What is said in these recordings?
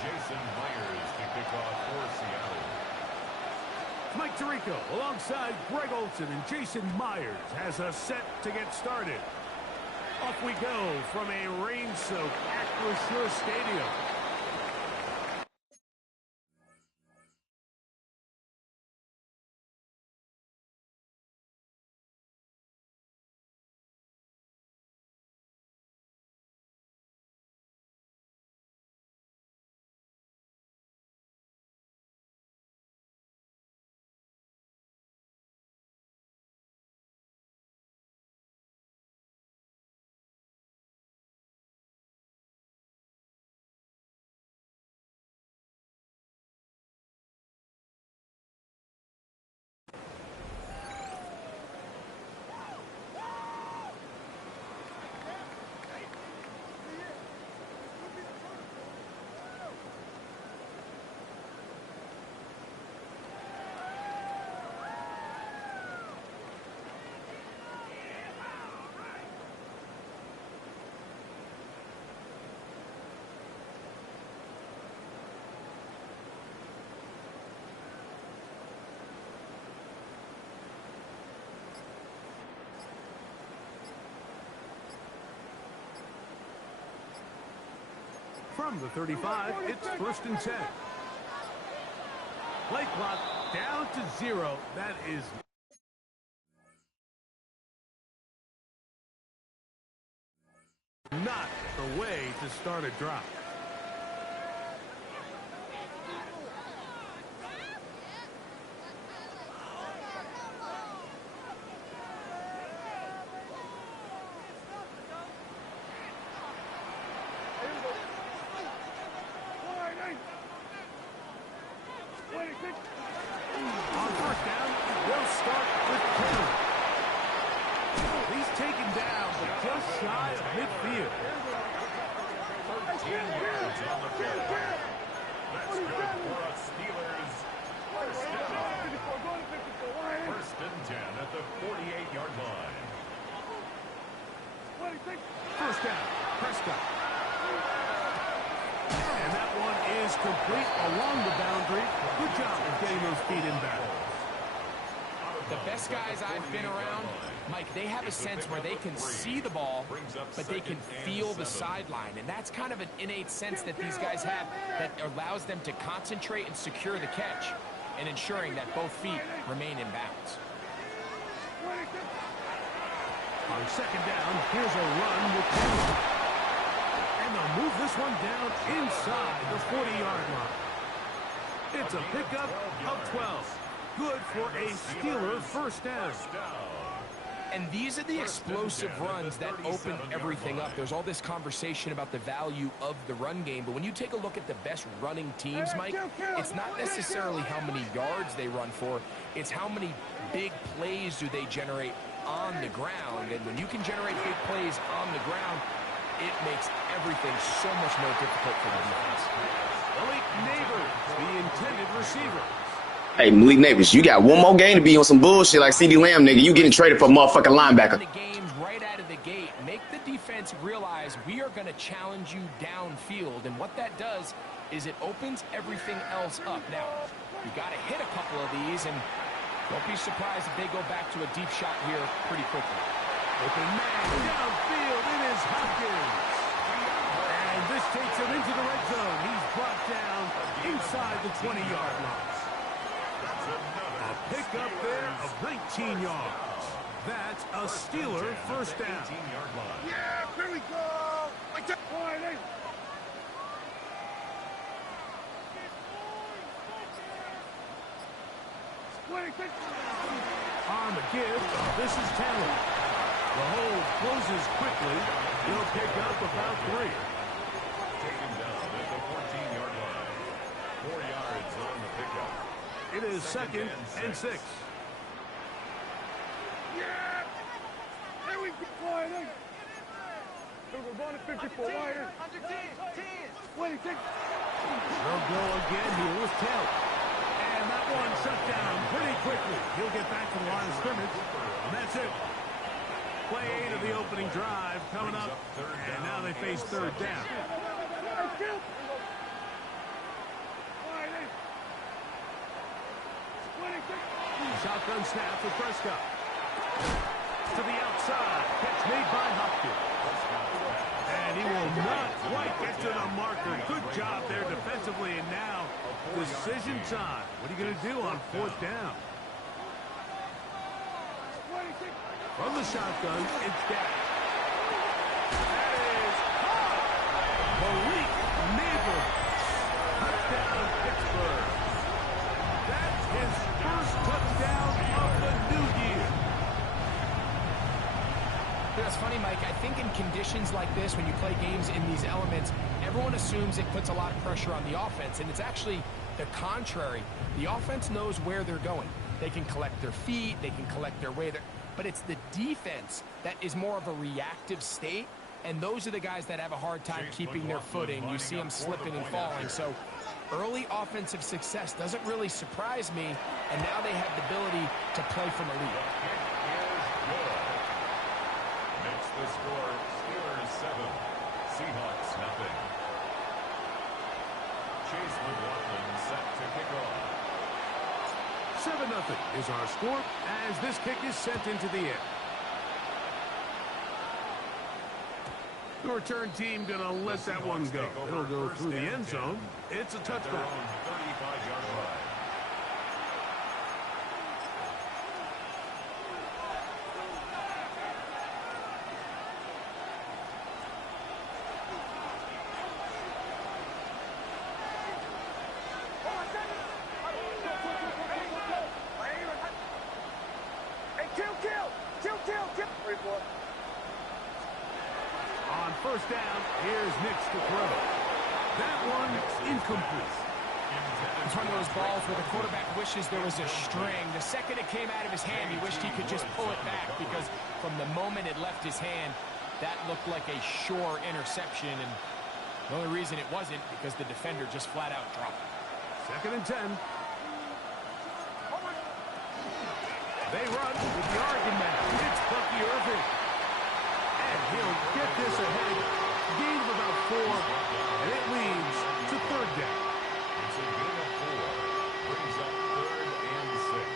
Jason Myers to kick off for Seattle. Mike Tirico alongside Greg Olson, and Jason Myers has us set to get started. Off we go from a rain-soaked Acrisure Stadium. From the 35, it's 1st and 10. Play clock down to 0. That is not the way to start a drive. On 1st down, they'll start with Taylor. He's taken down, but just shy of midfield. 13 yards on the field. That's good for us Steelers. First down. 1st and 10 at the 48-yard line. 1st down, Prescott. And that one is complete along the boundary. Good job of getting those feet in bounds. The best guys I've been around, Mike, they have a sense where they can see the ball, but they can feel the sideline. And that's kind of an innate sense that these guys have that allows them to concentrate and secure the catch and ensuring that both feet remain in bounds. On 2nd down, here's a run with Taylor. And they'll move this one down inside the 40-yard line. It's a pickup of 12. Good for a Steeler 1st down. And these are the explosive runs that open everything up. There's all this conversation about the value of the run game, but when you take a look at the best running teams, Mike, it's not necessarily how many yards they run for, it's how many big plays do they generate on the ground. And when you can generate big plays on the ground, it makes everything so much more difficult for the defense. Malik Neighbors, the intended receiver. Hey, Malik Neighbors, you got one more game to be on some bullshit like CeeDee Lamb, nigga. You getting traded for a motherfucking linebacker. The games right out of the gate. Make the defense realize we are going to challenge you downfield. And what that does is it opens everything else up. Now, you got to hit a couple of these, and don't be surprised if they go back to a deep shot here pretty quickly. Open man downfield. It is Hopkins. And this takes him into the red zone. He's brought down inside the 20-yard line. A pickup there of 19 yards. That's a Steeler 1st down. Yeah, here we go. On the give, this is Taylor. The hold closes quickly. He'll pick up about 3. Taken down at the 14-yard line. 4 yards on the pickup. It is 2nd and 6. Yeah. Here we go. We're going to 54 wire. 26. They'll go again here with Taylor. And that one shut down pretty quickly. He'll get back to the line of scrimmage. And that's it. Play 8 of the opening drive coming up. And now they face 3rd down. Shotgun snap for Prescott. To the outside. Catch made by Hopkins. And he will not quite get to the marker. Good job there defensively. And now, decision time. What are you going to do on 4th down? From the shotgun, it's Dak. That is caught. Malik Neighbors. Touchdown, Pittsburgh. That's his first touchdown of the new year. That's funny, Mike. I think in conditions like this, when you play games in these elements, everyone assumes it puts a lot of pressure on the offense, and it's actually the contrary. The offense knows where they're going. They can collect their feet, they can collect their way, but it's the defense that is more of a reactive state, and those are the guys that have a hard time keeping their footing. You see them slipping and falling, so early offensive success doesn't really surprise me, and now they have the ability to play from a lead. Makes the score Steelers 7, Seahawks nothing. Chase McLaughlin set to kick off. 7-0 is our score as this kick is sent into the air. The return team gonna let that one go. It'll go through the end zone. It's a touchdown. 35-yard line. On 1st down, here's Nix to throw. That one incomplete. It's one of those balls where the quarterback wishes there was a string. The second it came out of his hand, he wished he could just pull it back because from the moment it left his hand, that looked like a sure interception. And the only reason it wasn't because the defender just flat out dropped it. 2nd and 10. They run with the argument. It's Bucky Irving. And he'll get this ahead. Gain of about 4. And it leads to 3rd down. It's a gain of 4. Brings up 3rd and 6.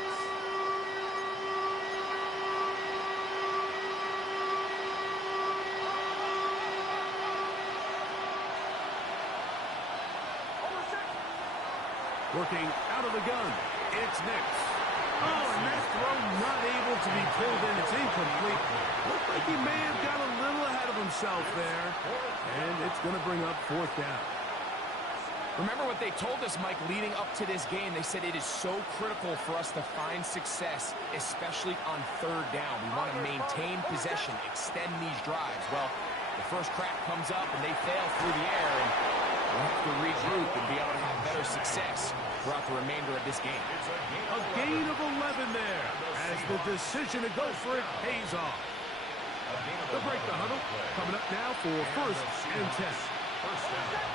Working out of the gun. It's Nix. Oh, and that throw not able to be pulled in. It's incomplete. Looked like he may have got a little ahead of himself there. And it's going to bring up 4th down. Remember what they told us, Mike, leading up to this game. They said it is so critical for us to find success, especially on 3rd down. We want to maintain possession, extend these drives. Well, the first crack comes up and they fail through the air, and we'll have to regroup and be able to have better success throughout the remainder of this game. A gain of 11 there as the decision to go for it pays off. They'll break the huddle. Coming up now for 1st and 10. First down.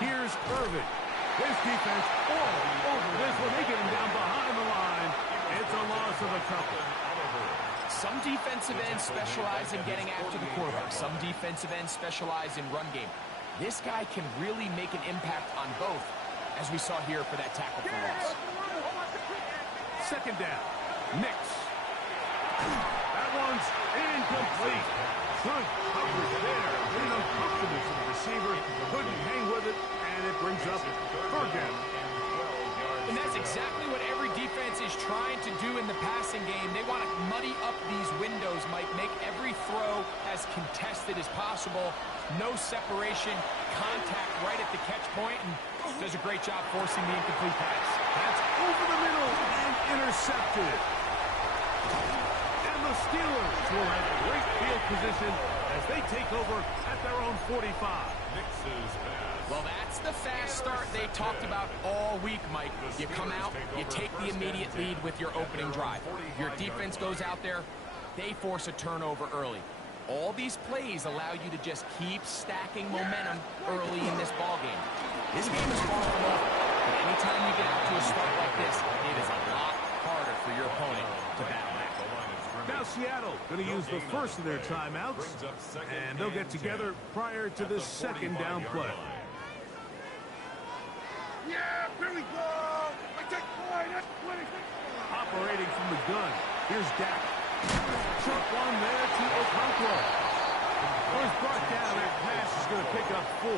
Here's Irving. His defense all over this one. They get him down behind the line. It's a loss of a couple. Some defensive ends specialize in getting after the quarterback. Some defensive ends specialize in run game. This guy can really make an impact on both, as we saw here for that tackle for loss. 2nd down. Nix. That one's incomplete. Good coverage there. Getting uncomfortable for the receiver. Couldn't hang with it, and it brings up 3rd down. And that's exactly what every defense is trying to do in the passing game. They want to muddy up these windows, Mike, make every throw as contested as possible. No separation, contact right at the catch point, and does a great job forcing the incomplete pass. That's over the middle and intercepted. And the Steelers will have great field position as they take over at their own 45. Nix's pass. Well, that's the fast start they talked about all week, Mike. You come out, you take the immediate lead with your opening drive. Your defense goes out there, they force a turnover early. All these plays allow you to just keep stacking momentum early in this ballgame. This game is far from over, but anytime you get out to a start like this, it is a lot harder for your opponent to battle back. Now Seattle going to use the first of their timeouts, and they'll get together prior to the 2nd down play. Operating from the gun. Here's Dak. Short one there to Okonkwo. Well, he's brought down. That pass is going to pick up 4.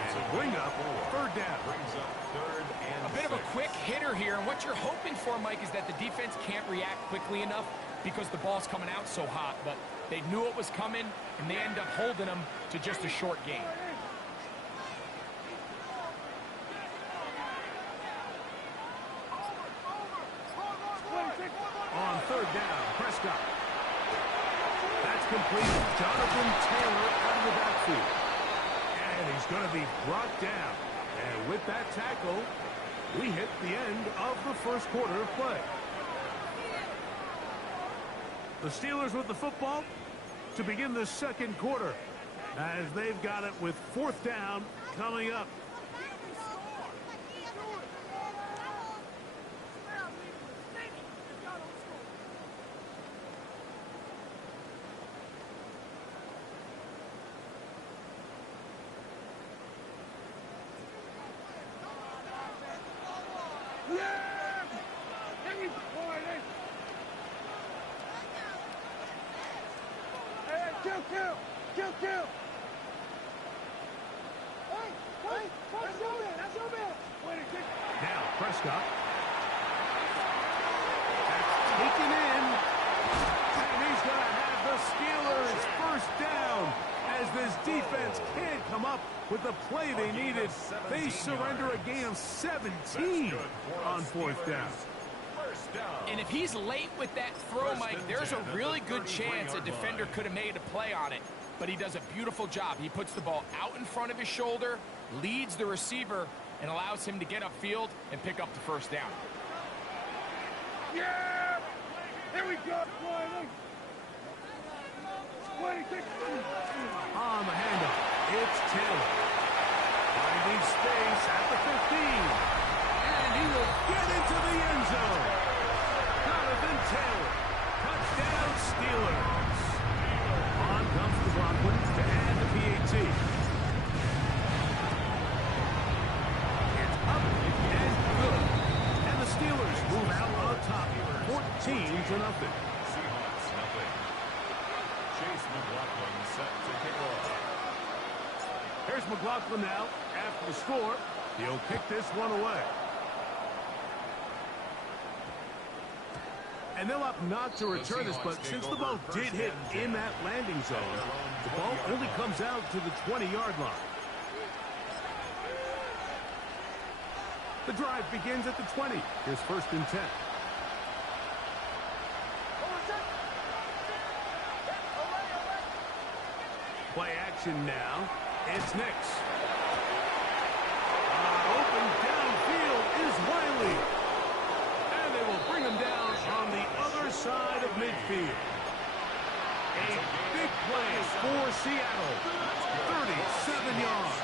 And bring up 3rd down. Brings up 3rd and A bit of a 6. quick hitter here, and what you're hoping for, Mike, is that the defense can't react quickly enough because the ball's coming out so hot, but they knew it was coming, and they end up holding them to just a short game. On 3rd down, Prescott. That's complete. Jonathan Taylor out of the backfield. And he's going to be brought down. And with that tackle, we hit the end of the first quarter of play. The Steelers with the football to begin the second quarter, as they've got it with 4th down coming up. Now, Prescott. That's taken in. And he's going to have the Steelers first down as this defense can't come up with the play they needed. They surrender a gain of 17 on 4th down. And if he's late with that throw, Mike, there's a really good chance a defender could have made a play on it. But he does a beautiful job. He puts the ball out in front of his shoulder, leads the receiver, and allows him to get upfield and pick up the first down. Yeah! Here we go! On the handoff, it's Taylor. Finding space at the 15. And he will get into the end zone. Jonathan Taylor. Touchdown Steelers. On comes McLaughlin to add the PAT. It's up and good. And the Steelers move out on top 14-0. Seahawks, nothing. Chase McLaughlin set to kick off. Here's McLaughlin now. After the score, he'll kick this one away. And they'll opt not to return this, but since the ball did hit in that landing zone, the ball only comes out to the 20-yard line. The drive begins at the 20. Here's 1st and 10. Play action now. It's Nix. Open downfield is Wiley. And they will bring him down on the other side of midfield. A big play for Seattle. 37 yards.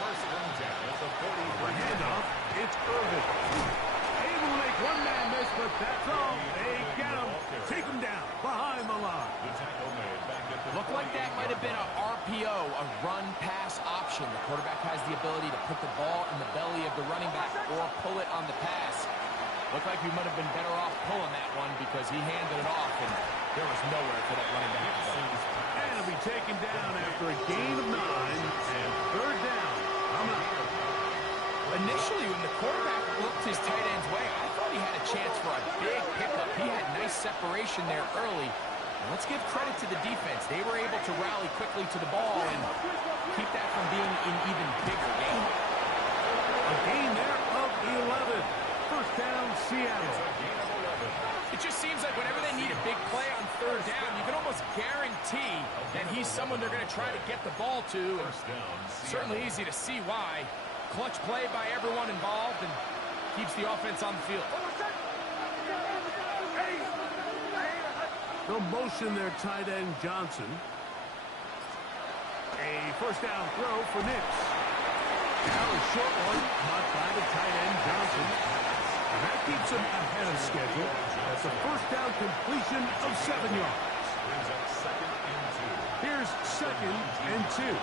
First and 10 at the 40. Handoff, it's Irvin. Able to make one man miss, but that's all. They get him. Take him down behind the line. The tackle made back at the Looked like that might have been a RPO, a run-pass option. The quarterback has the ability to put the ball in the belly of the running back or pull it on the pass. Looked like we might have been better off pulling that one because he handed it off, and there was nowhere for that running back to go. And it'll be taken down after a gain of 9 and 3rd down. Initially, when the quarterback looked his tight end's way, I thought he had a chance for a big pickup. He had nice separation there early. And let's give credit to the defense. They were able to rally quickly to the ball and keep that from being an even bigger game. A gain there of 11. First down, Seattle. It just seems like whenever they need a big play on 3rd down, you can almost guarantee that he's someone they're going to try to get the ball to. And certainly easy to see why. Clutch play by everyone involved and keeps the offense on the field. The motion there, tight end Johnson. A first down throw for Nix. Now a short one caught by the tight end Johnson. And that keeps him ahead of schedule. That's a first down completion of 7 yards. Here's 2nd and 2.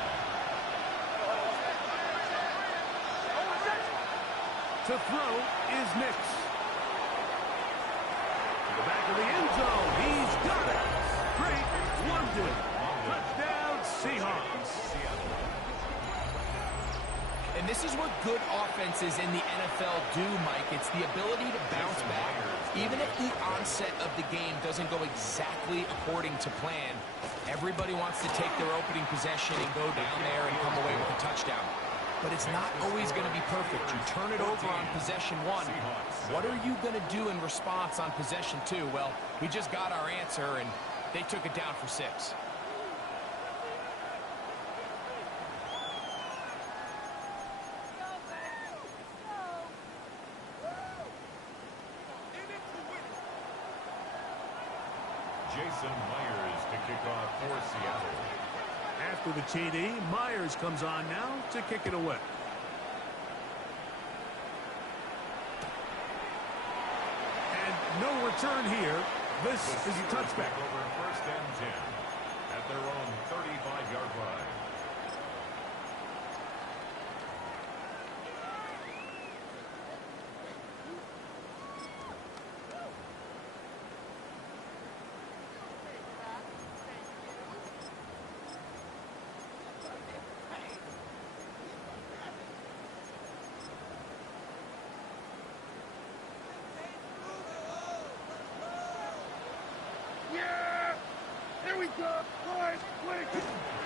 To throw is Nix. To the back of the end zone. He's got it. Great London. Touchdown, Seahawks. And this is what good offenses in the NFL do, Mike. It's the ability to bounce back. Even if the onset of the game doesn't go exactly according to plan, everybody wants to take their opening possession and go down there and come away with a touchdown. But it's not always going to be perfect. You turn it over on possession one. What are you going to do in response on possession two? Well, we just got our answer, and they took it down for 6. Jason Myers to kick off for Seattle. After the TD, Myers comes on now to kick it away. And no return here. This is a touchback. Over 1st and 10 at their own 35-yard line.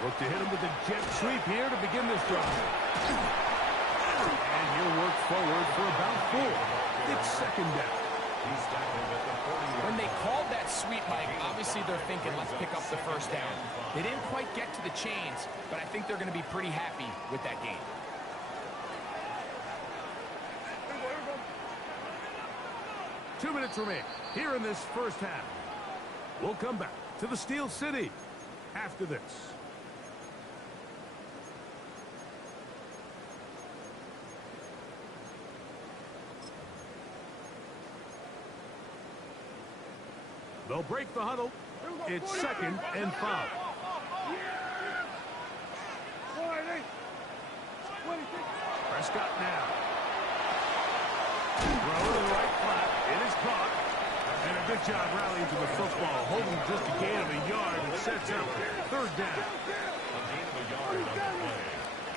Look to hit him with a jet sweep here to begin this drive. And he'll work forward for about 4. It's 2nd down. When they called that sweep, Mike, obviously they're thinking, let's pick up the 1st down. They didn't quite get to the chains, but I think they're going to be pretty happy with that game. Two minutes remain here in this first half. We'll come back to the Steel City after this. They'll break the huddle. It's 2nd and 5. Prescott now. Throw to the right flat. It is caught. And a good job rallying to the football. Holding just a gain of a yard and sets up 3rd down. A gain of a yard on the play.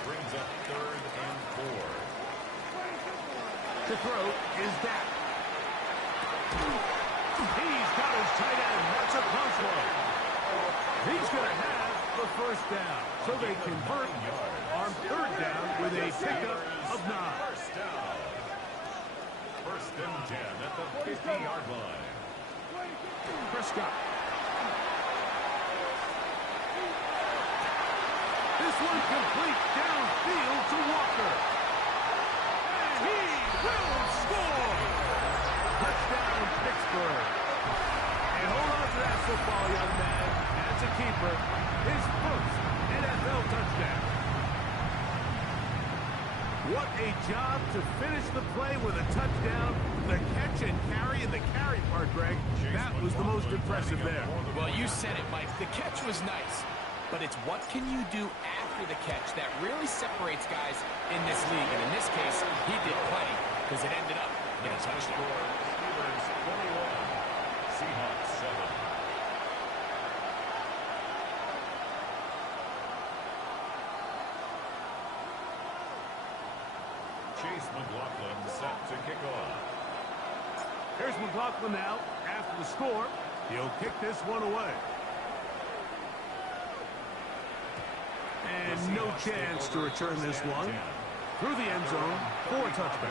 Brings up 3rd and 4. To throw is Dak. He's got his tight end. That's a close one. He's going to have the 1st down. So they convert on 3rd down with a pickup of 9. 1st down. 1st and 10 at the 50-yard line. Prescott. This one complete downfield to Walker. And he will score. Touchdown, Pittsburgh. And hold on to that football, young man. That's a keeper. His 1st NFL touchdown. What a job to finish the play with a touchdown. The catch and carry, and the carry part, Greg, that was the most impressive there. Well, you said it, Mike. The catch was nice, but it's what can you do after the catch that really separates guys in this league. And in this case, he did plenty because it ended up in a touchdown. Steelers 21, Seahawks 7. Chase McLaughlin set to kick off. Here's McLaughlin now. After the score, he'll kick this one away. And no chance to return this one. Through the end zone for a touchback.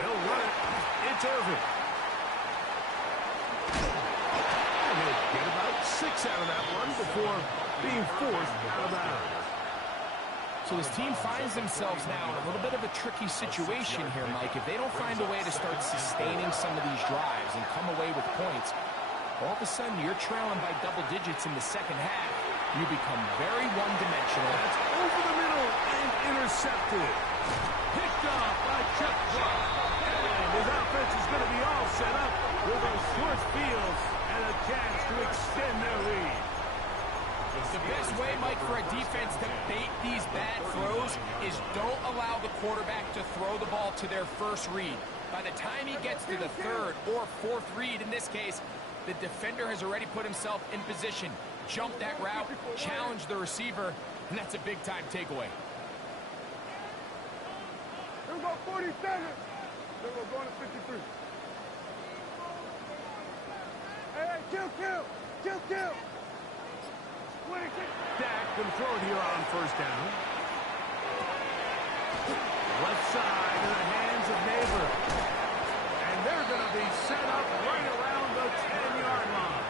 They'll run it. It's Irvin. And he'll get about 6 out of that one before being forced out of bounds. So this team finds themselves now in a little bit of a tricky situation here, Mike. If they don't find a way to start sustaining some of these drives and come away with points, all of a sudden you're trailing by double digits in the 2nd half. You become very one-dimensional. That's over the middle and intercepted. Picked off by Chuck Clark. And His offense is going to be all set up with those short fields and a chance to extend their lead. The best way, Mike, for a defense to bait these bad throws is don't allow the quarterback to throw the ball to their first read. By the time he gets to the third or fourth read, in this case, the defender has already put himself in position, jumped that route, challenged the receiver, and that's a big-time takeaway. Here we go, 47. Here we go, going to 53. Hey, kill. Dak can throw it here on first down. Left side in the hands of Neighbor. And they're going to be set up right around the 10-yard line.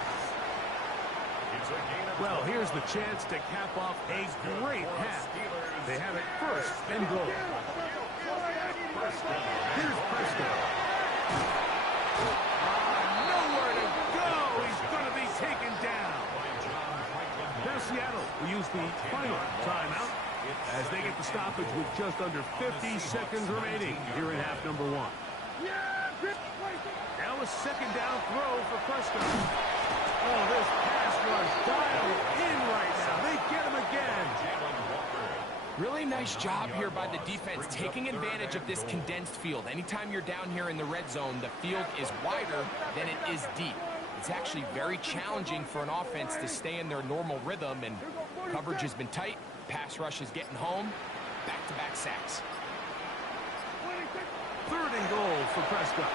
Well, here's the chance to cap off a great half. They have it first and goal. Here's Prescott. Nowhere to go. He's going to be taken down. Now Seattle will use the final timeout as they get the stoppage with just under 50 seconds remaining here in half number one. Now a second down throw for Prescott. Oh, this pass rush dialed in right now. They get him again. Really nice job here by the defense, taking advantage of this condensed field. Anytime you're down here in the red zone, the field is wider than it is deep. It's actually very challenging for an offense to stay in their normal rhythm, and coverage has been tight. Pass rush is getting home. Back-to-back sacks. Third and goal for Prescott.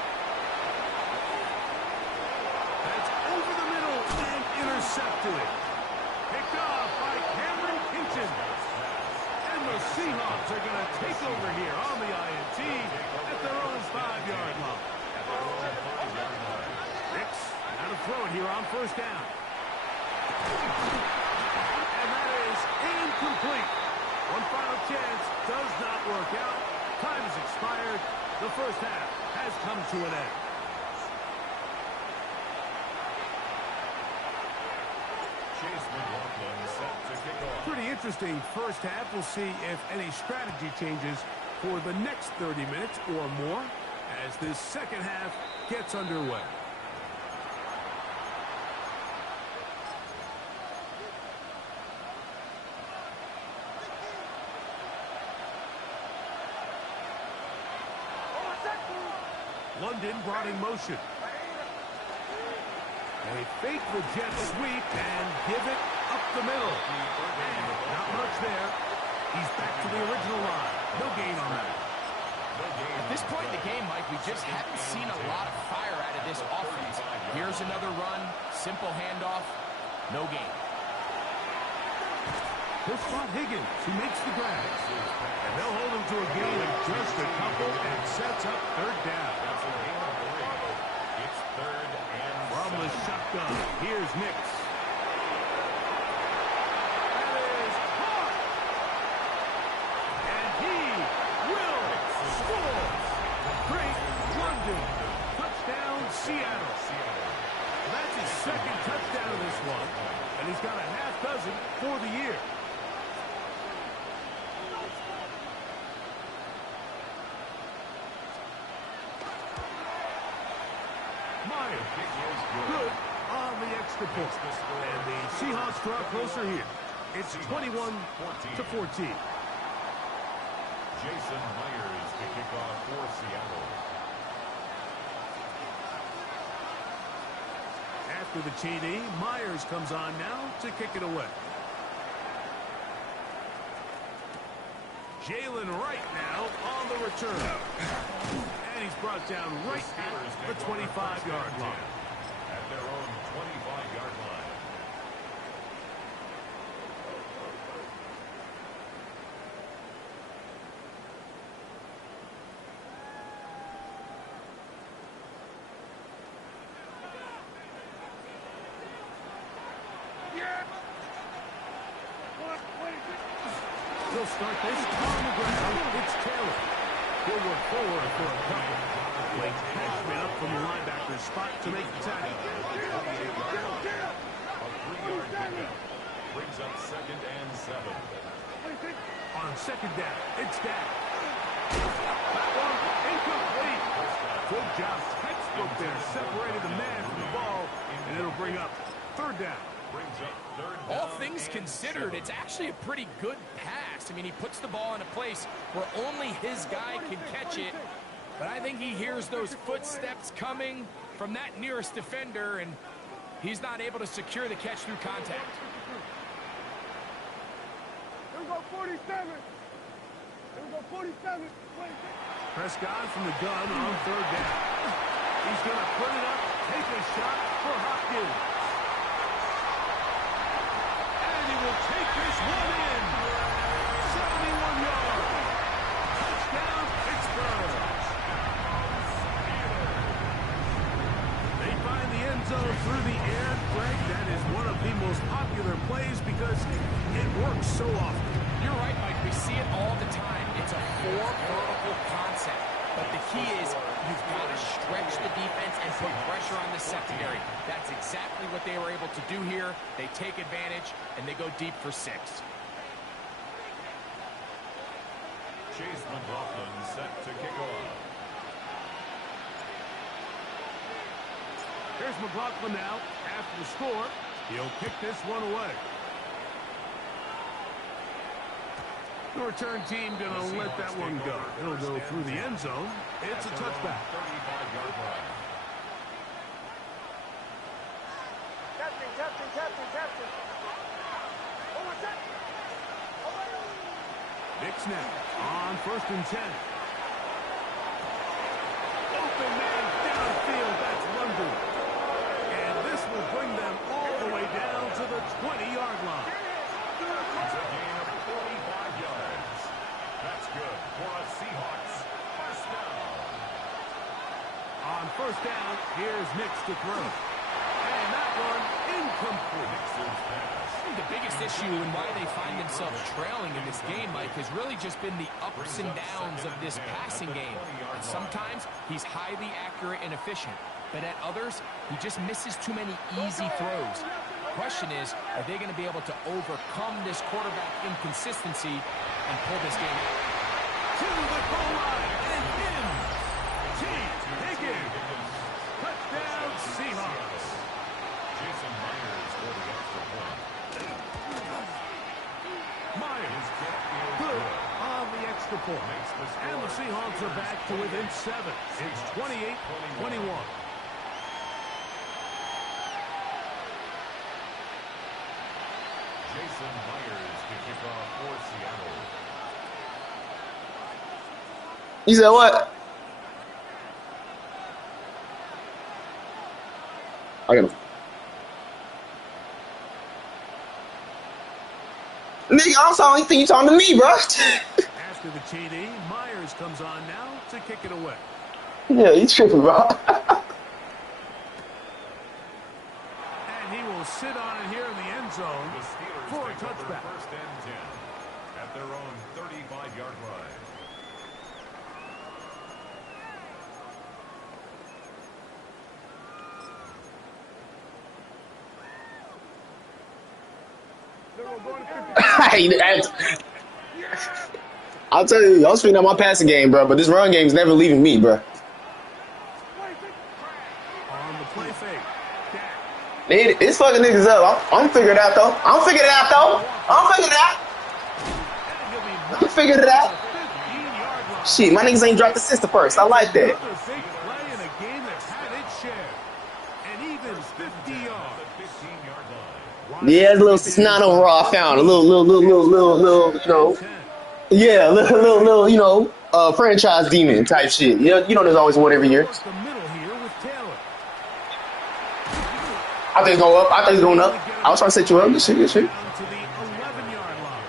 That's over the middle and intercepted. Picked off by Cameron Hinton. And the Seahawks are going to take over here on the INT at their own 5-yard line. Hicks now to throw it here on first down. And that is incomplete. One final chance does not work out. Time has expired. The first half has come to an end. Pretty interesting first half. We'll see if any strategy changes for the next 30 minutes or more as this second half gets underway. London brought in motion. They fake the jet sweep and give it up the middle. And not much there. He's back to the original line. No gain on that. At this point in the game, Mike, we just haven't seen a lot of fire out of this offense. Here's another run, simple handoff, no gain. He'll spot Higgins, who makes the grab. And they'll hold him to a gain of just a couple and sets up third down. It's third and from the shotgun, here's Nix. That is caught. And he will score. Great London. Touchdown, Seattle. That's his second touchdown of this one. And he's got a half dozen for the year. Good on the extra point. And the Seahawks draw closer here. It's 21-14. Jason Myers to kick off for Seattle. After the TD, Myers comes on now to kick it away. Jalen Wright now on the return. And he's brought down right at the 25-yard line. At their own 25-yard line. He'll start this on the ground. It's Taylor. He'll work forward for a couple. Blake Cashman up from the linebacker's spot to make the tackle. A 3-yard pickup brings up second and 7. On second down, it's Dak. That one incomplete. Good job. Textbook there. Separated the man from the ball, and it'll bring up third down. All things considered, it's actually a pretty good pass. I mean, he puts the ball in a place where only his guy can catch it. But I think he hears those footsteps coming from that nearest defender, and he's not able to secure the catch through contact. Here we go, 47. Here we go, 47. Prescott from the gun on third down. He's going to put it up, take a shot for Hopkins. And he will take this one in. 71 yards. Touchdown, Pittsburgh. They find the end zone through the air. Greg, that is one of the most popular plays because it works so often. You're right, Mike. We see it all the time. It's a four-vertical concept. But the key is you've got to stretch the defense and put pressure on the secondary. That's exactly what they were able to do here. They take advantage, and they go deep for 6. Chase McLaughlin set to kick off. Here's McLaughlin now. After the score, he'll kick this one away. The return team going to let that one go. It'll go through the end zone. It's a touchback. 35-yard line. Captain. Oh, what's that? Big snap on 1st and 10. Open man downfield. That's London. And this will bring them all the way down to the 20-yard line. It's a gain of 45 yards. That's good for a Seahawks first down. On 1st down, here's Nix to throw. And that one incomplete. Nixon's pass. I think the biggest issue and why they find themselves trailing in this game, Mike, has really just been the ups and downs of this passing game. And sometimes he's highly accurate and efficient, but at others, he just misses too many easy throws. The question is, are they going to be able to overcome this quarterback inconsistency and pull this game out? To the goal line and in. T. Higgins. Touchdown, Seahawks. Jason Myers for the extra point. Myers. Good on the extra point. And the Seahawks are back to within 7. It's 28-21. Jason Myers to kick off for Seattle. You said what? I got him. Nigga, I'm sorry. You think you talking to me, bro? After the TD, Myers comes on now to kick it away. Yeah, you tripping, bro. And he will sit on it here in the end zone The Steelers for a take over touchback. 1st and 10 at their own 35-yard line. I'll tell you, I was figuring out my passing game, bro, but this run game is never leaving me, bro. On the play fake. Dak. It's fucking niggas up. I'm figuring it out, though. I'm figuring it out. I'm figuring it out. Shit, my niggas ain't dropped the sister first. I like that. Another big play in a game that's had its share. And even 50 yards. The 15-yard line. Yeah, there's a little snot overall I found. A little, you know. Yeah, little, you know, franchise demon type shit. You know, there's always one every year. Across the middle here with Taylor. I think it's going up. I think it's going up. I was trying to set you up. Good shit. Down to the 11-yard line.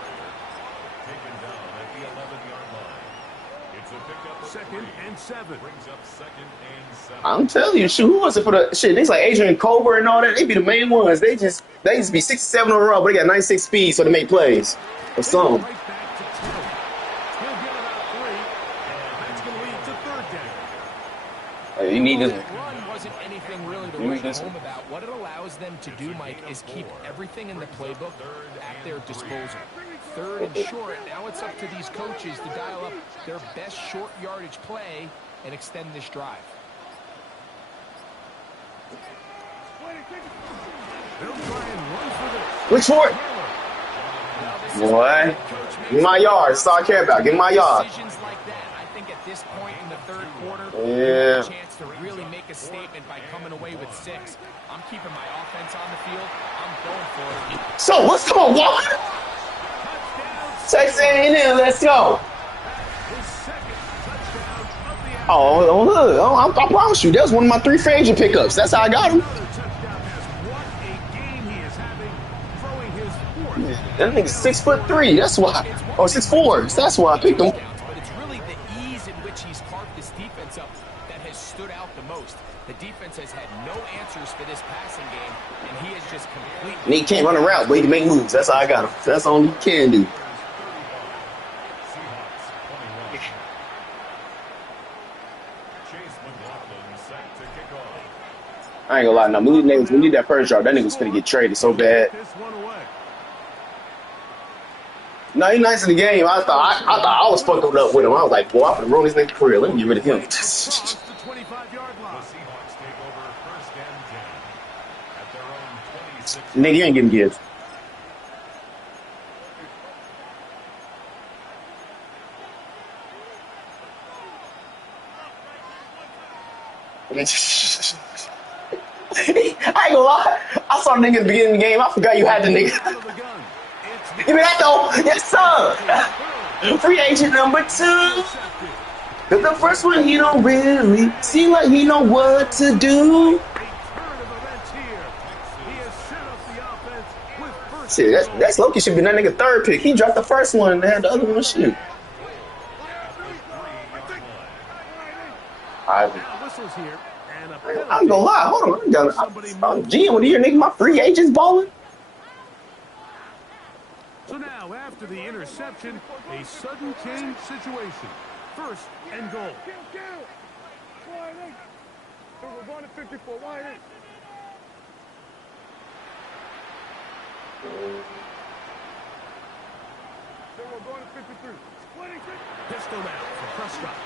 Taken down at the 11-yard line. It's a pickup of 2nd and 7. brings up 2nd and 7. I'm telling you, shoot, who was it for the shit? Things like Adrian Colbert and all that. They be the main ones. They used to be 67 on a row, but they got 96 speed, so they make plays or something. Right back to Taylor. He'll get about 3, and that's going to lead to 3rd down. You need to. That run wasn't anything really to write home about. What it allows them to do, Mike, is keep everything in the playbook at their disposal. 3rd and short. Now it's up to these coaches to dial up their best short yardage play and extend this drive. They'll try and run for this. Look for it. Boy. Give me my yard. That's all I care about. Give me my yard. Decisions like that, I think at this point in the third quarter, Yeah. you have a chance to really make a statement by coming away with 6. I'm keeping my offense on the field. I'm going for it. So, let's come on, Walker. Texas A&M, let's go. His second touchdown of the Oh, look. I promise you, that was one of my 3 free agent pickups. That's how I got him. Another touchdown pass. What a game he is having, throwing his 4th. That nigga's 6'3". That's why. Or 6'4". That's why I picked him. But it's really the ease in which he's carved this defense up that has stood out the most. The defense has had no answers for this passing game, and he has just completely... And he can't run a route, but he can make moves. That's how I got him. That's all he can do. I ain't gonna lie, now we need that first drive. That nigga's gonna get traded so bad. This one away. No, he's nice in the game. I thought I was fucking up with him. I was like, boy, I'm gonna ruin this nigga's career. Let me get rid of him. Across the 25-yard line. Seahawks take over 1st and 10 at their own 26. Nigga, you ain't getting gives. I ain't gonna lie. I saw a nigga at the beginning of the game. I forgot you had the nigga. Out of the gun. It's Give me that though. Yes, sir. Free agent number 2. intercepted. Cause the first one, he don't really seem like he know what to do. A turn of events here. He has set up the offense with first. Shit, that's Loki should be that nigga 3rd pick. He dropped the first one and had the other one shoot. Now whistles here. And a penalty. I'm gonna lie. Hold on. I'm GM with you, nigga. My free agents balling. So now, after the interception, a sudden change situation. 1st and goal. We're going to 54. Wide eight. We're going to 53. 26. Pistol now for Prescott.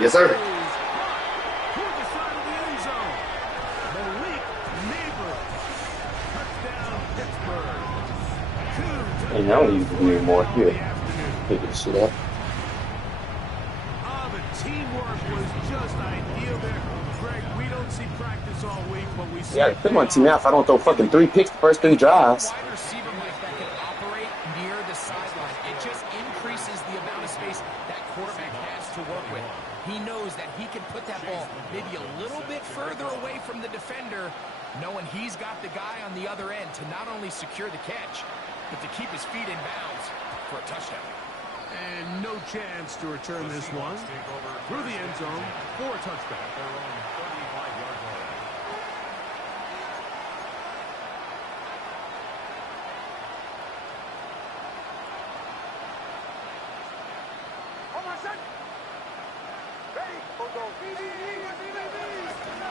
Yes, sir. Toward the side of the end zone. Malik Neighbors. Touchdown, Pittsburgh. 2 Hey, I don't need to do anymore. Here. Pick this shit up. The teamwork was just ideal there. Greg, we don't see practice all week, but we see... Yeah, put my team out if I don't throw fucking 3 picks the first 3 drives. Wide receiver like that can operate near the sideline. It just increases the amount of space that quarterback has to work with. He knows that he can put that ball maybe a little bit further away from the defender, knowing he's got the guy on the other end to not only secure the catch, but to keep his feet in bounds for a touchdown. And no chance to return this one. Through the end zone for a touchdown. Their own 35-yard line. Hold on, son. Ready? Hold on.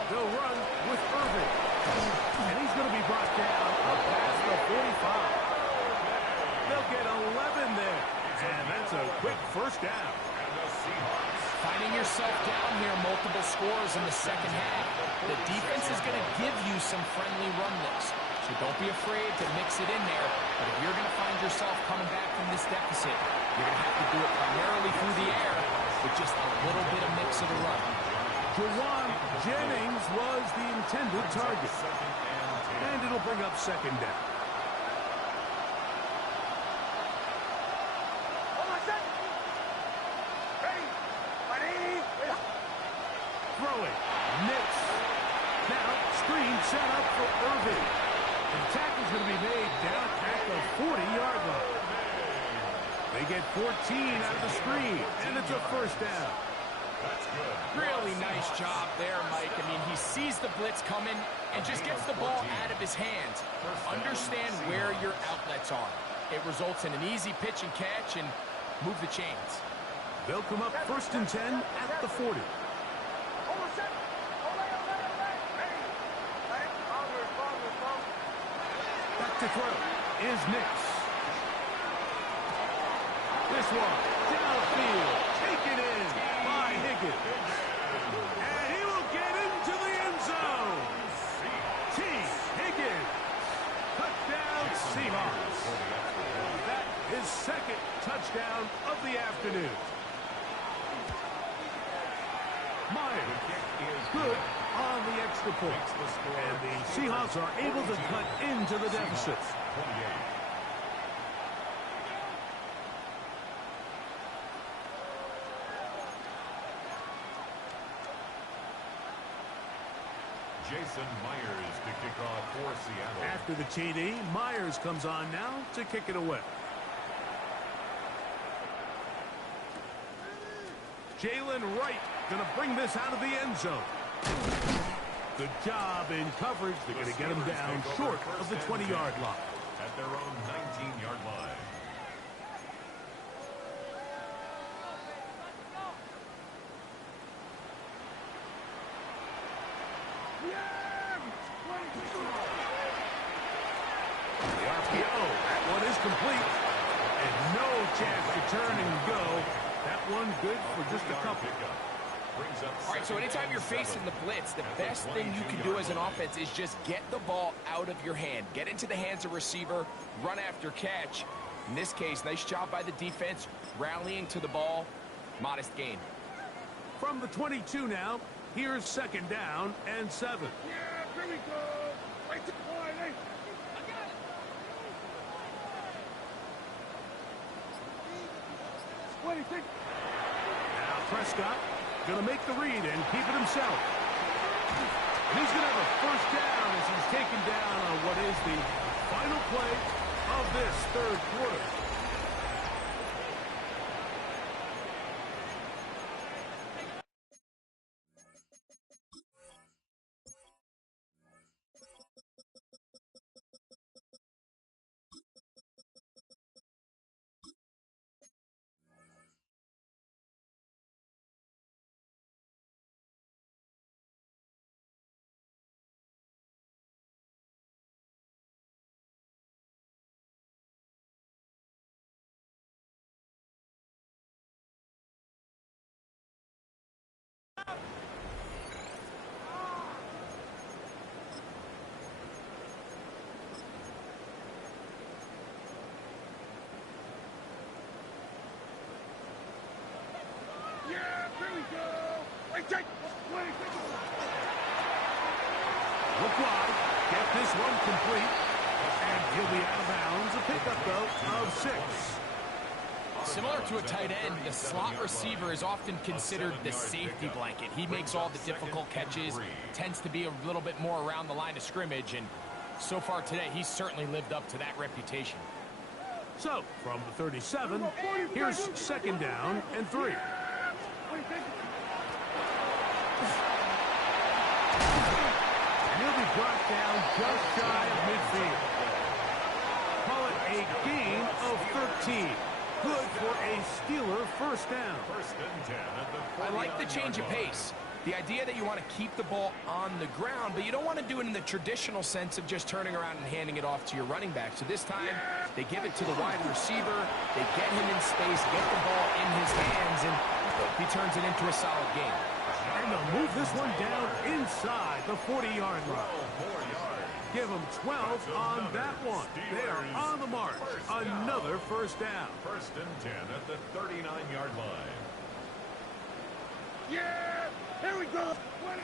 They'll run with Irving. And he's going to be brought down past the 45. They'll get 11 there. And that's a quick first down. And the Seahawks. Finding yourself down here, multiple scores in the second half. The defense is going to give you some friendly run looks. So don't be afraid to mix it in there. But if you're going to find yourself coming back from this deficit, you're going to have to do it primarily through the air with just a little bit of mix of the run. Jawan Jennings was the intended target. And it'll bring up second down. Hold on, son. Ready? Ready? Throwing. Mix. Now, screen set up for Irving. And the tackle's going to be made down at the 40-yard line. They get 14 out of the screen, and it's a first down. That's good. Really nice job there, Mike. I mean, he sees the blitz coming and just gets the ball out of his hands. Understand where your outlets are. It results in an easy pitch and catch and move the chains. They'll come up 1st and 10 at the 40. Hold on, son. Ready? Back to throw is Nix. This one, downfield, taken in by Higgins. And he will get into the end zone. second touchdown of the afternoon. Myers, good on the extra point. And the Seahawks are able to cut into the deficit. Jason Myers to kick off for Seattle. After the TD, Myers comes on now to kick it away. Jalen Wright going to bring this out of the end zone. Good job in coverage. They're going to get him down short of the 20-yard line. At their own 19-yard line. The RPO, that one is complete. And no chance to turn and go. That one good for just a couple. All right, so anytime you're facing the blitz, the best thing you can do as an offense is just get the ball out of your hand. Get into the hands of receiver, run after catch. In this case, nice job by the defense, rallying to the ball. Modest gain. From the 22 now, here's second down and 7. Yeah, here we go. Right to the line, hey. I got it. 26. Now Prescott going to make the read and keep it himself. And he's going to have a first down as he's taken down on what is the final play of this third quarter. Yeah, here we go. Right, take. 26. Look wide. Get this one complete. And he'll be out of bounds. A pickup, though, of 6. Similar to a tight end, the slot receiver is often considered the safety blanket. He makes all the difficult catches, tends to be a little bit more around the line of scrimmage, and so far today, he's certainly lived up to that reputation. So, from the 37, here's second down and 3. He'll be brought down just shy of midfield. Call it a gain of 13. Good for a Steeler first down. First and 10 at the I like the change of pace. The idea that you want to keep the ball on the ground, but you don't want to do it in the traditional sense of just turning around and handing it off to your running back. So this time, they give it to the wide receiver, they get him in space, get the ball in his hands, and he turns it into a solid game. And they'll move this one down inside the 40-yard line. Give them 12 on that one. They are on the march. Another first down. First and 10 at the 39-yard line. Yeah, here we go. 20.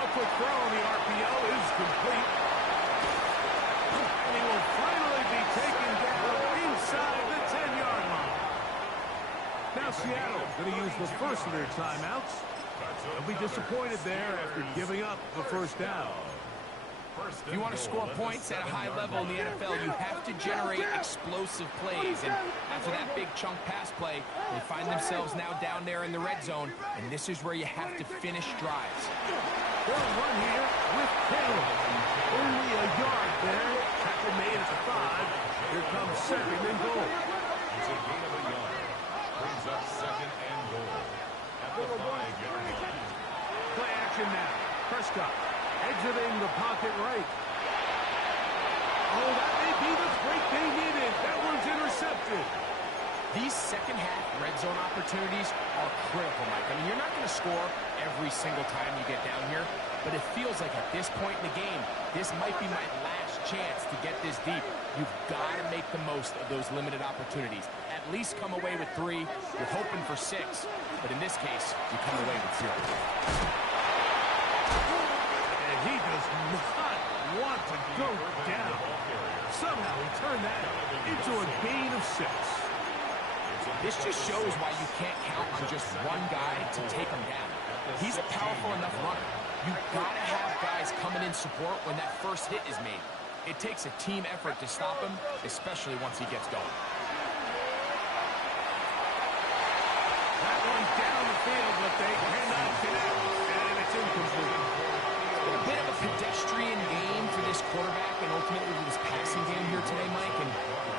A quick throw on the RPO is complete. And he will finally be taken down inside the 10-yard line. Now Seattle going to use the first of their timeouts. They'll be disappointed there after giving up the first down. If you want to score points at a high level in the NFL, you have to generate explosive plays. And after that big chunk pass play, they find themselves now down there in the red zone. And this is where you have to finish drives. They'll run here with Taylor. Only a yard there. Tackle made at the 5. Here comes second and goal. It's a gain of a yard. Brings up second and goal at the 5-yard line. Play action now. Prescott exiting the pocket right. Oh, that may be the break they needed. That one's intercepted. These second-half red zone opportunities are critical, Mike. I mean, you're not going to score every single time you get down here, but it feels like at this point in the game, this might be my last chance to get this deep, you've got to make the most of those limited opportunities. At least come away with 3. You're hoping for 6, but in this case, you come away with 0. And he does not want to go down. Somehow he turned that into a gain of 6. This just shows why you can't count on just one guy to take him down. He's a powerful enough runner. You've got to have guys coming in support when that first hit is made. It takes a team effort to stop him, especially once he gets going. That one's down the field, but they cannot connect, and it's incomplete. It's been a bit of a pedestrian game for this quarterback and ultimately this passing game here today, Mike. And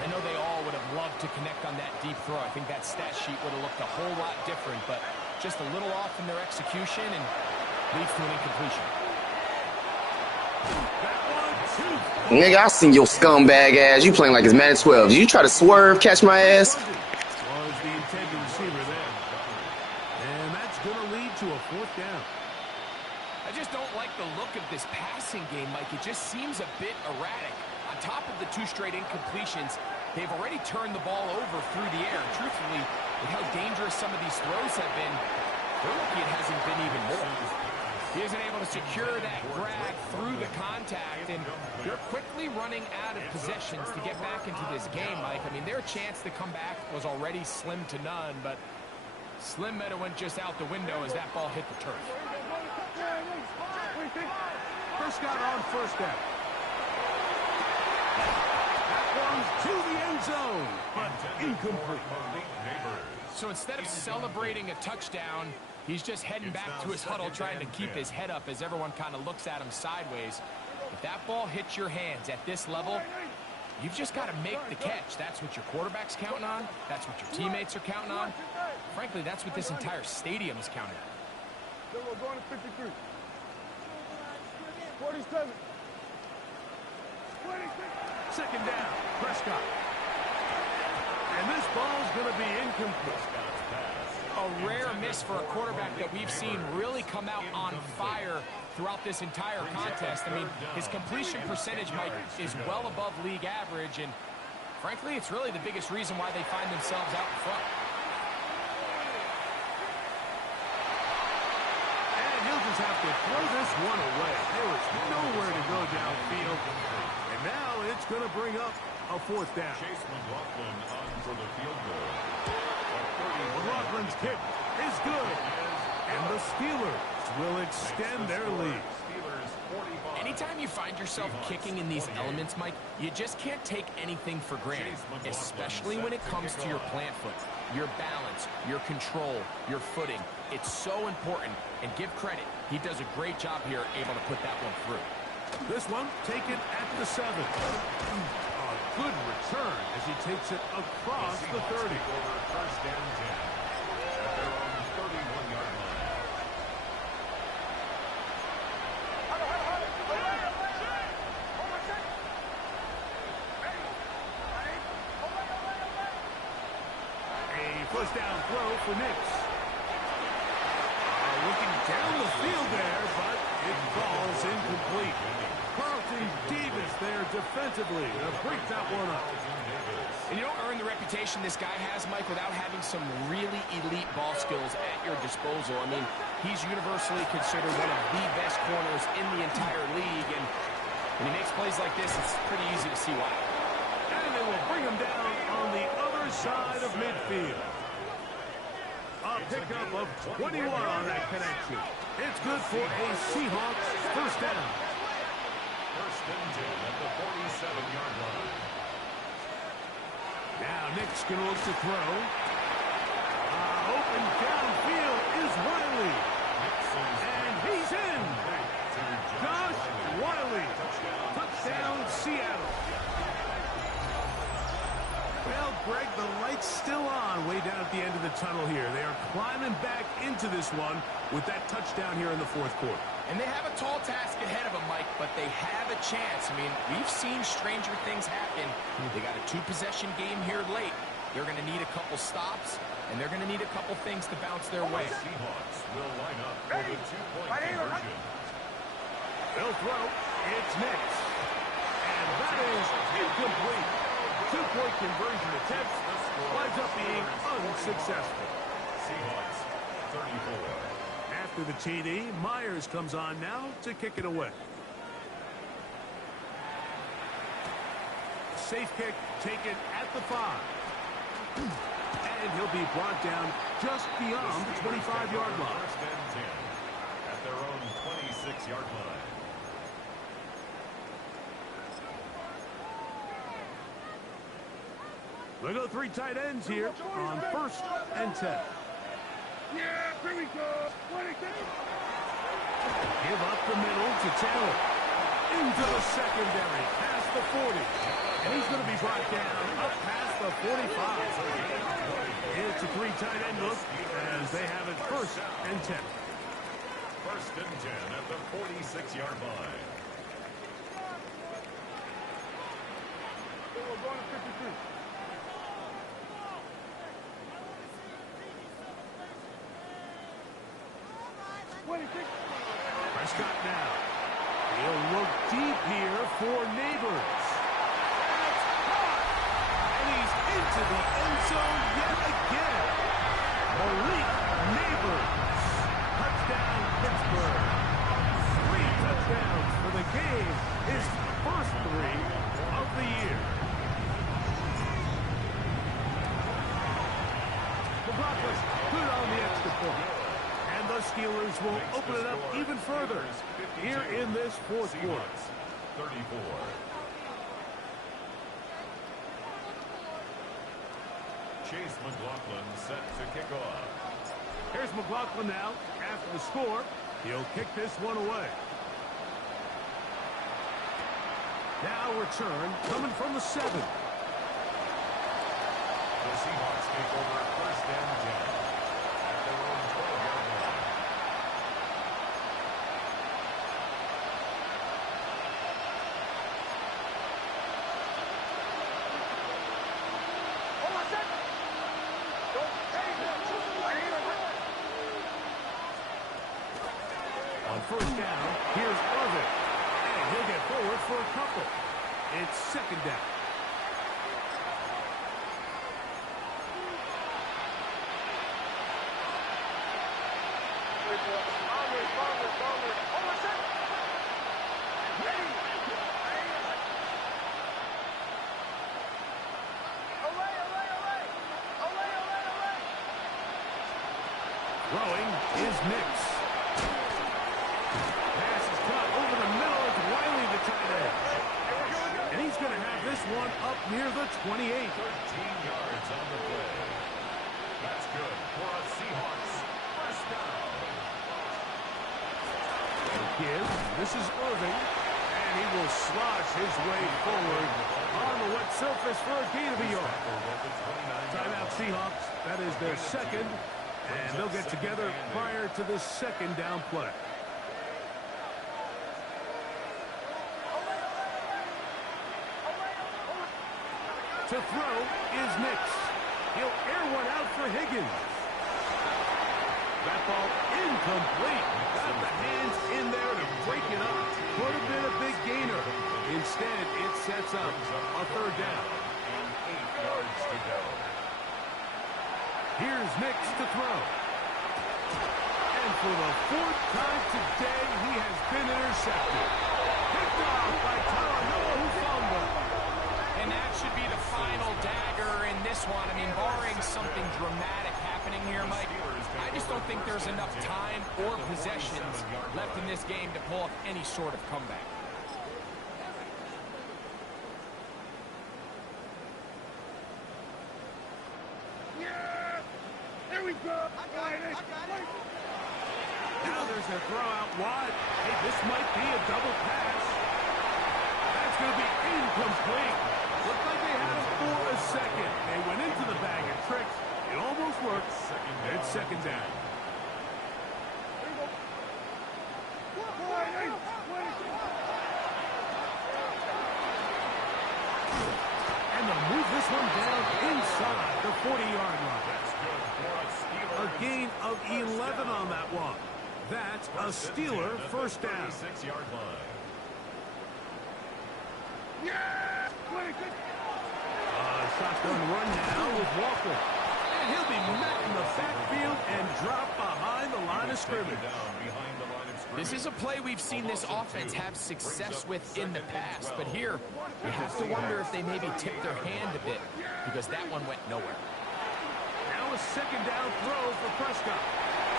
I know they all would have loved to connect on that deep throw. I think that stat sheet would have looked a whole lot different, but just a little off in their execution and leads to an incompletion. That one, too. Nigga, I seen your scumbag ass. You playing like it's Madden 12. Did you try to swerve, catch my ass? Was the intended receiver there. And that's going to lead to a 4th down. I just don't like the look of this passing game, Mike. It just seems a bit erratic. On top of the 2 straight incompletions, they've already turned the ball over through the air. And truthfully, with how dangerous some of these throws have been, they're lucky it hasn't been even more. He isn't able to secure that grab through the contact, and they're quickly running out of possessions to get back into this game, Mike. I mean, their chance to come back was already slim to none, but slim meta went just out the window as that ball hit the turf. Prescott on 1st down. That one's to the end zone, but incomplete. So instead of celebrating a touchdown, he's just heading back to his huddle trying to keep his head up as everyone kind of looks at him sideways. If that ball hits your hands at this level, you've just got to make the catch. That's what your quarterback's counting on. That's what your teammates are counting on. Frankly, that's what this entire stadium is counting on. Then we're going to 53. 47. 26. 2nd down, Prescott. And this ball's going to be incomplete. A rare miss for a quarterback that we've seen really come out on fire throughout this entire contest. I mean, his completion percentage, Mike, is well above league average, and frankly, it's really the biggest reason why they find themselves out in front. And he'll just have to throw this one away. There was nowhere to go downfield. And now it's going to bring up a 4th down. Chase McLaughlin on for the field goal. McLaughlin's kick is good. And the Steelers will extend their lead. Anytime you find yourself kicking in these elements, Mike, you just can't take anything for granted, especially when it comes to your plant foot, your balance, your control, your footing. It's so important, and give credit. He does a great job here able to put that one through. This one taken at the 7. A good return as he takes it across the 30. 1st and 10 at their own 31-yard line. A 1st down throw for Nix. Looking down the field there, but it falls incomplete. Carlton Davis there defensively to break that one up. And you don't earn the reputation this guy has, Mike, without having some really elite ball skills at your disposal. I mean, he's universally considered one of the best corners in the entire league, and when he makes plays like this, it's pretty easy to see why. And they will bring him down on the other side of midfield. A pickup of 21 on that connection. It's good for a Seahawks 1st down. 1st and 10 at the 47-yard line. Now Nick's going to look to throw. Open downfield is Wiley. And he's in. Josh Wiley. Touchdown Seattle. Well, Greg, the light's still on way down at the end of the tunnel here. They are climbing back into this one with that touchdown here in the 4th quarter. And they have a tall task ahead of them, Mike, but they have a chance. I mean, we've seen stranger things happen. They got a 2-possession game here late. They're going to need a couple stops, and they're going to need a couple things to bounce their way. Seahawks will line up for the 2-point conversion. They'll throw. It's Nix. And incomplete. Two-point conversion attempt winds up being unsuccessful. Seahawks 34. After the TD, Myers comes on now to kick it away. Safe kick taken at the 5. And he'll be brought down just beyond the 25-yard line. First and 10 at their own 26-yard line. We go 3 tight ends here on first and 10. Yeah, here we go. 22. Give up the middle to Taylor. Into the secondary, past the 40. And he's going to be brought down up past the 45. It's a 3 tight end look as they have it first and 10. First and 10 at the 46-yard line. We're going to 53. Prescott now. He'll look deep here for Neighbors. That's caught. And he's into the end zone yet again. Malik Neighbors. Touchdown, Pittsburgh. 3 touchdowns for the game. His first 3 of the year. McLaughlin good on the extra point. And the Steelers will open it up even further here in this fourth quarter. 34. Chase McLaughlin set to kick off. Here's McLaughlin now. After the score, he'll kick this one away. Now return coming from the 7. The Seahawks take over first and 10 at their own 12-yard line. On first down, here's Irvin. And he'll get forward for a couple. It's second down. Throwing is Nix. Pass is caught over the middle. It's Wiley, the tight end. And he's going to have this one up near the 28. 13 yards on the play. That's good for a Seahawks first down. Give. This is Irving. And he will slosh his way forward on the wet surface for a gain of a yard. Timeout Seahawks. That is their second. And they'll get together prior to this second down play. To throw is Nix. He'll air one out for Higgins. That ball incomplete. Got the hands in there to break it up. Could have been a big gainer. Instead, it sets up a third down. And 8 yards to go. Here's Nix to throw. And for the 4th time today, he has been intercepted. Picked off by Noah, who fumbled. And that should be the final dagger in this one. I mean, barring something dramatic happening here, Mike, I just don't think there's enough time or possessions left in this game to pull off any sort of comeback. Here we go. Now there's a throw out wide. Hey, this might be a double pass. That's going to be incomplete. Looked like they had it for a second. They went into the bag of tricks. It almost worked. It's second down. And they'll move this one down inside the 40-yard line. A gain of 11 on that one. That's a Steeler first down. 6-yard line. Yeah! 20. Shotgun run now with Walker. And he'll be met in the backfield and dropped behind the line of scrimmage. This is a play we've seen this offense have success with in the past, but here you have to wonder if they maybe tipped their hand a bit because that one went nowhere. Now a second down throw for Prescott.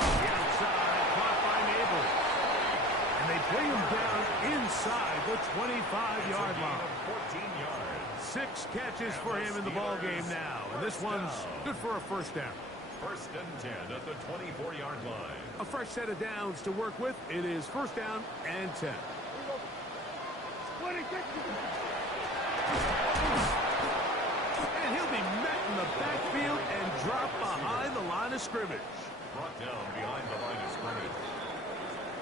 The outside, caught by Neighbors. And they bring him down inside the 25-yard line. 6 catches for him in the ball game now, and this one's good for a first down. First and 10 at the 24-yard line. A fresh set of downs to work with. It is first down and 10. And he'll be met in the backfield and dropped behind the line of scrimmage. Brought down behind the line of scrimmage.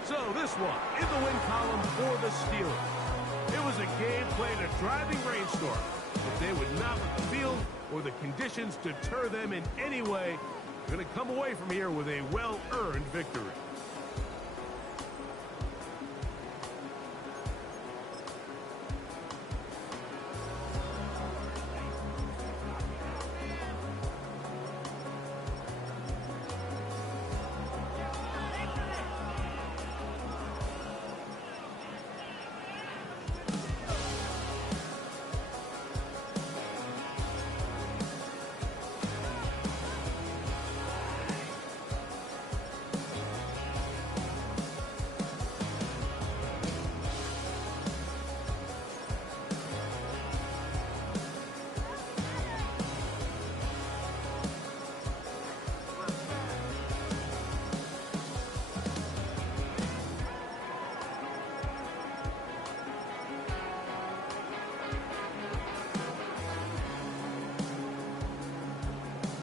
So this one in the win column for the Steelers. It was a game played in a driving rainstorm, but they would not let the field or the conditions deter them in any way. They're going to come away from here with a well-earned victory.